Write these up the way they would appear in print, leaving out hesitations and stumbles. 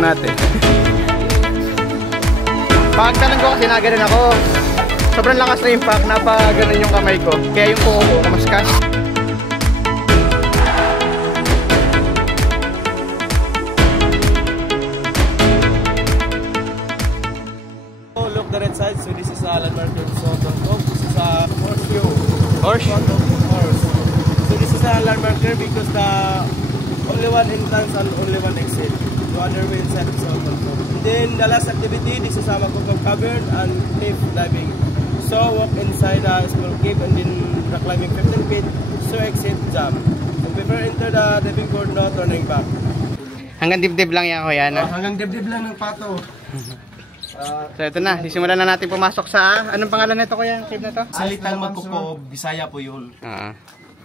lang natin. Pagtanong ko kasi nagano'n ako. Sobrang lakas na impact, napagano'n yung kamay ko. Kaya yung kuko ko kamaskas. Look the red side, so this is a landmark of Soto. This is a horseshoe. Horseshoe? Horse. So this is a landmarker because the only one entrance and only one exit. No other way inside of Soto. And then the last activity, this is a Makukong cavern and cliff diving. So walk inside a small cave and then rock climbing 15 feet. So exit jump. And before enter the diving board, no turning back. Hanggang dibdib lang yan, kuya, no? Hanggang dibdib lang ng pato. So ito na, sisimulan na natin pumasok sa, anong pangalan nito kuya, cave na to? Salitang Makukong, Bisaya po yun.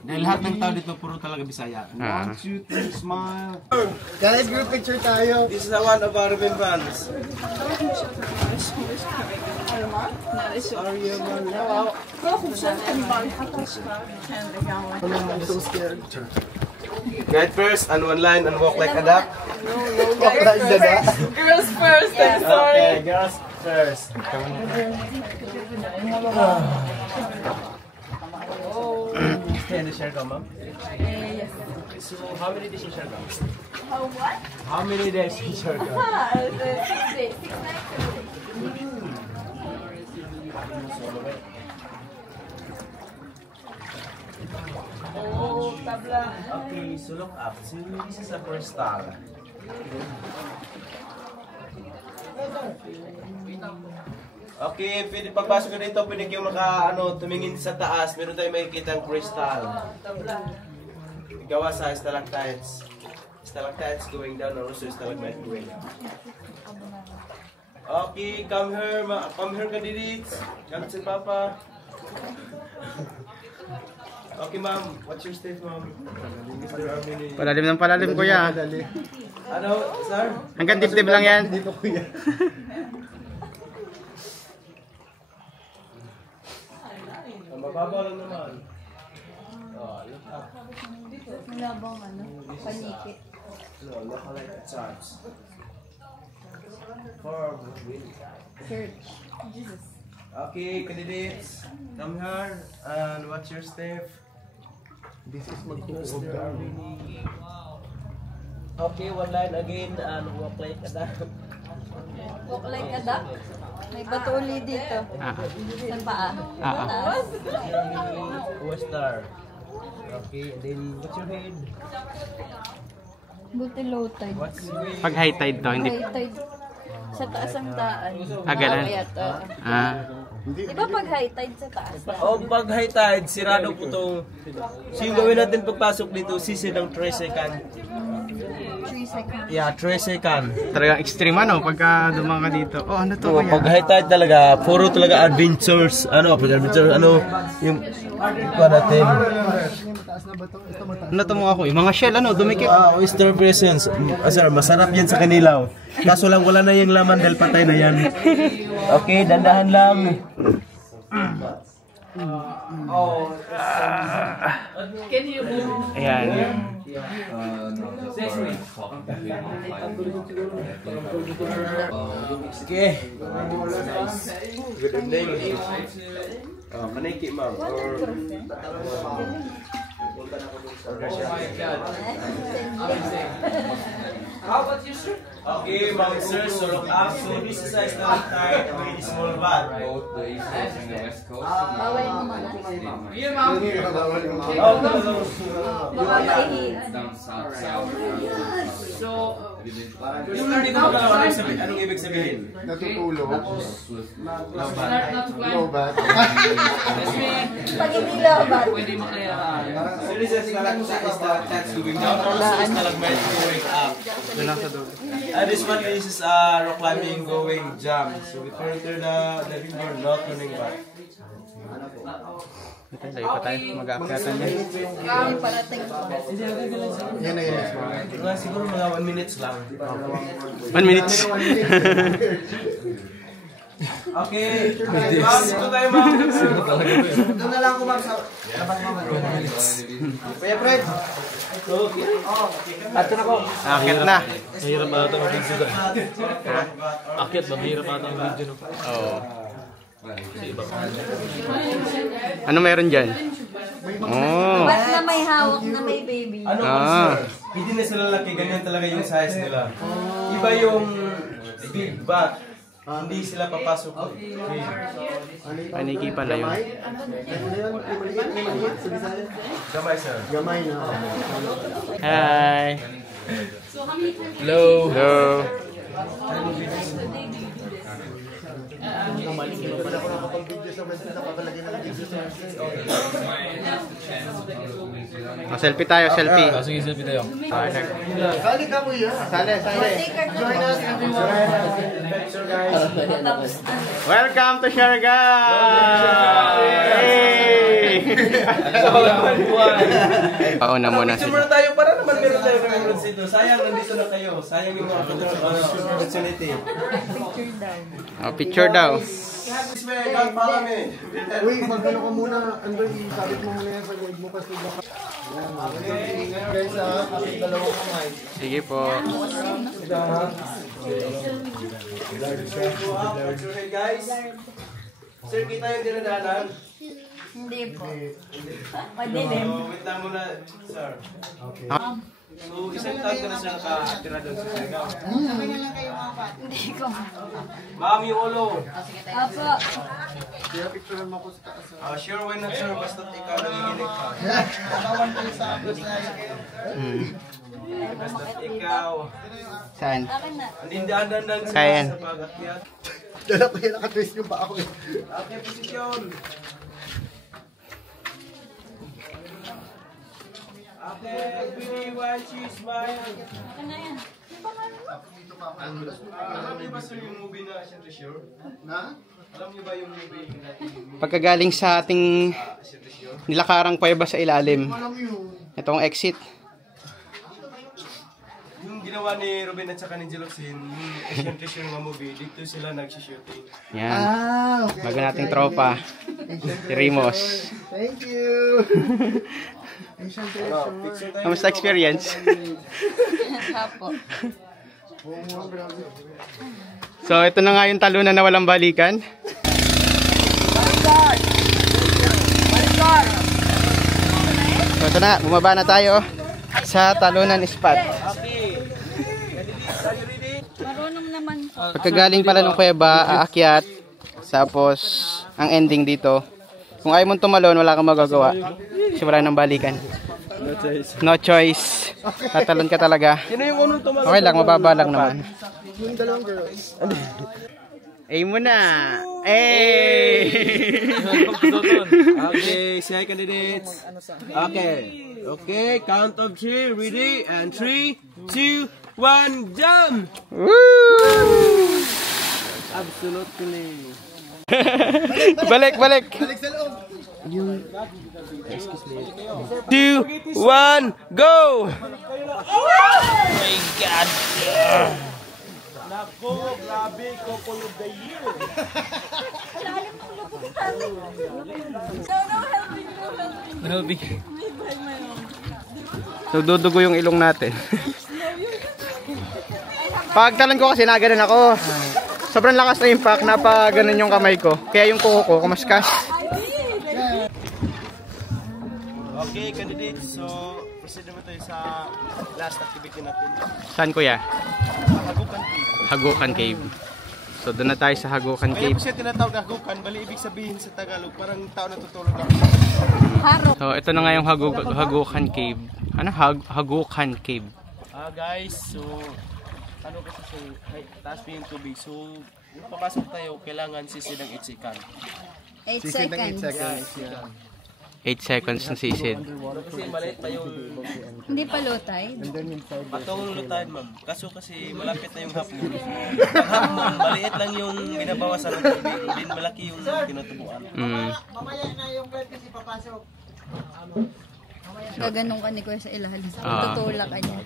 Dahil lahat ng tao dito puro talaga Bisaya. 1, 2, 3, smile. Guys, group picture tayo. This is one of our remembrance. I'm so scared. Guide first, and one line, and walk like a duck. Walk like a duck. Girls first, I'm sorry. Okay, girls first. Stay in the share ma'am? Yes. So, how many days in share How what? How many days in share 6 days. 6 nights. Oh, tabla. Okay, so look up. So, this is a first star. Okay, pwede pagpasok ko dito, pwede kayo tumingin sa taas. Meron tayong makikita ang crystal. Gawa sa stalactites. Stalactites going down, also stalagmite going down. Okay, come here, candidates. Come to Papa. Okay, ma'am. What's your state, ma'am? Palalim ng palalim, kuya. Ano, sir? Hanggang dibdib lang yan. Dito, kuya. Ang mababa lang naman. Oh, look up. Malabang paniki. No, look like a chance. For Search. Jesus. okay, candidates, come here and what's your step? This is Makukong. Okay, one line again and walk like a duck. Walk like a duck. May bato uli dito. Saan paa? Taas. Star. Okay, and then what's your head? Buti low tide. What's your weight? Pag high tide to, hindi. High tide. Sa taas ang daan. Ganun? Di ba pag high tide sa taas na? Oh, pag high tide, sirado po itong... So yung gawin natin pagpasok dito, sisi ng 3 second. 3 seconds. Yeah, 3 second. Talagang extreme ano, pagka dumang ka dito. Oh, ano to Oh, kuya? pag high tide talaga, puro talaga adventures. Yung... Ikuha natin. Ano to mga kuya? Mga shell, ano, dumikit. Oyster presence. Sir, masarap yan sa kanilaw. Kaso lang wala na yung laman dahil patay na yan. Okay, dandahan lang. Ayan. Okay. Good evening. Maniki, ma'am. How about you, sir? Okay, ma'am, sir, so look up. So this is a stalactite with a small vat. Both the east coast and the west coast. Bawal mo muna. Here, ma'am. Oh, no. Baka maihit. Down south, south. So, Yung nandito ko lang, anong ibig sabihin? Natutulog. start not to climb. Lobat. Kasi Pag hindi laban. pwede maklera. So this is stalactites going down, also stalagmite going up. Doon lang sa dulo. This one is rock climbing going jump. So before enter the diving board, not turning back. Ito, layo pa tayo. Mag-aakyatan din. May parating pa. Yan na yun. Siguro mga 1 minutes lang. 1 minute. Okay. Ma'am, dito tayo ma'am. Doon na lang ako ma'am sa labas ma'am. Kuya Fred. Ato na ko. Akit na. Mahirap ata ang video doon. Akit, mahirap ata ang video no. Oo. Ano meron dyan? Oh. Ba't na may hawak na may baby? Ano hindi na sila laki, ganyan talaga yung size nila. Iba yung big bat. Hindi sila papasok. Paniki pala yun. Gamay sir. Gamay na. Hi. Hello. Hello. Selfie tayo, selfie. Sige, selfie tayo. Sali ka kuya. Sali. Join us everyone. Welcome to Siargao! Pauna muna Picture sila. muna tayo para naman meron tayo remembrance dito. Sayang, nandito na kayo. Sayang yung mga opportunity. Picture daw. Follow me. Uy, magkano ka muna. Andun, isabit mo muna yan sa gold mo kasi baka. Guys dalawang kamay. Sige po. Okay guys. Sir, kita yung dinadanan. Hindi po. Madilim. So, wait lang muna, sir. So, isang taon ka na siya nakatira doon sa Siargao. Hindi ko. Ma'am, yung ulo. Apo. Kaya picturean mo ko sa taas. Sure, why not, sir? Basta't ikaw nanginginig ka. Basta't ikaw. Saan? Akin na. Hindi daan-daan Kaya yan. sa pag-akyat. Dala ko yan, nakatwist yung pa ako. Okay, posisyon. Okay, everybody, one, two, smile. Akin na yan. Alam niyo ba, sir, yung movie na Siyempre Sure? Na? Alam niyo ba yung movie na Pagkagaling sa ating Siyempre Sure? nilakarang kuweba sa ilalim. Alam yun. Itong exit. Yung ginawa ni Ruben at saka ni Jeloxin, yung Siyempre Sure nga movie, dito sila nag-shooting. Yan. Okay. Bago nating tropa. Si Rimos. Thank you. Asian treasure. Picture tayo. Kamusta experience? Apo. So, ito na nga yung talunan na walang balikan. So, ito na. Bumaba na tayo sa talunan spot. Marunong naman po. Pagkagaling pala ng kuweba, aakyat. Tapos, ang ending dito. Kung ayaw mong tumalon, wala kang magagawa. Kasi wala nang balikan. No choice. Tatalon ka talaga. Sino yung unang tumalon? Okay lang, mababa lang naman. Yung dalawang girls. Aim mo na! Ay! Okay, say hi candidates. Okay. Okay, count of 3, ready, and 3, 2, 1, jump! Woo! Absolutely. Balik! Balik sa loob. 2, 1, go! Nako, grabe, couple of the year. Lalim ng lubukitan. No, helping. So, dudugo yung ilong natin. Pagtalan ko kasi naganon ako. Sobrang lakas na impact na pa ganun yung kamay ko. Kaya yung kuko ko kumaskas. Okay, candidates, so proceed naman tayo sa last activity natin. Saan kuya? Hagukan Cave. Hagukan Cave. So, doon na tayo sa Hagukan Kaya Cave. po siya tinatawag na hagukan, bali ibig sabihin sa Tagalog, parang tao na tutulog ako. Harok. So, ito na nga yung Hagukan Cave. Ano? Hagukan Cave. Guys, so ano kasi so, taas pa yung tubig. So, kung papasok tayo, kailangan sisid ang itsikan. 8 seconds. 8 seconds na sisid. Kasi maliit pa yung Hindi pa low tide. patong lutahan, ma'am. Kaso kasi malapit na yung half moon. Ang half moon, maliit lang yung binabawasan ng tubig. Hindi malaki yung tinutubuan. Gaganong ka ni Kuya sa ilalim. Tutulak ka niya.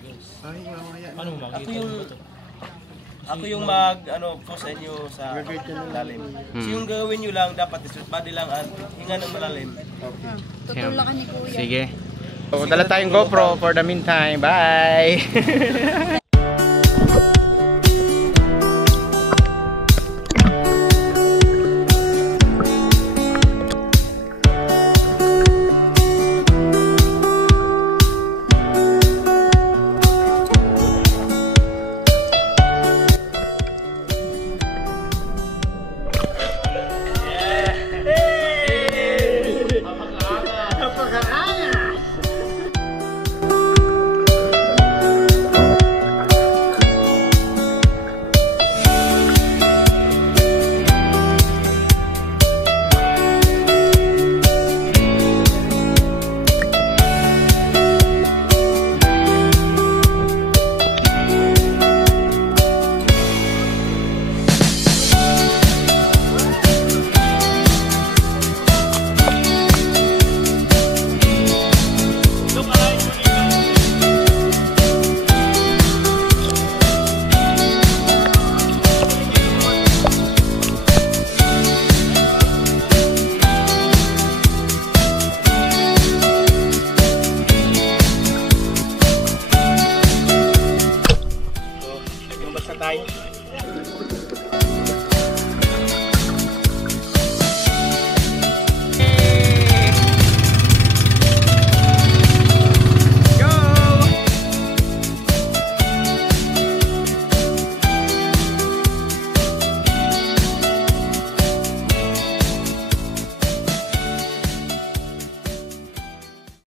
Ako yung ako yung push sa inyo sa lalim. So yung gawin nyo lang, dapat is body lang at hinga ng malalim. Tutulakan ni Kuya. Sige. So, dala tayong GoPro for the meantime. Bye! Tayo.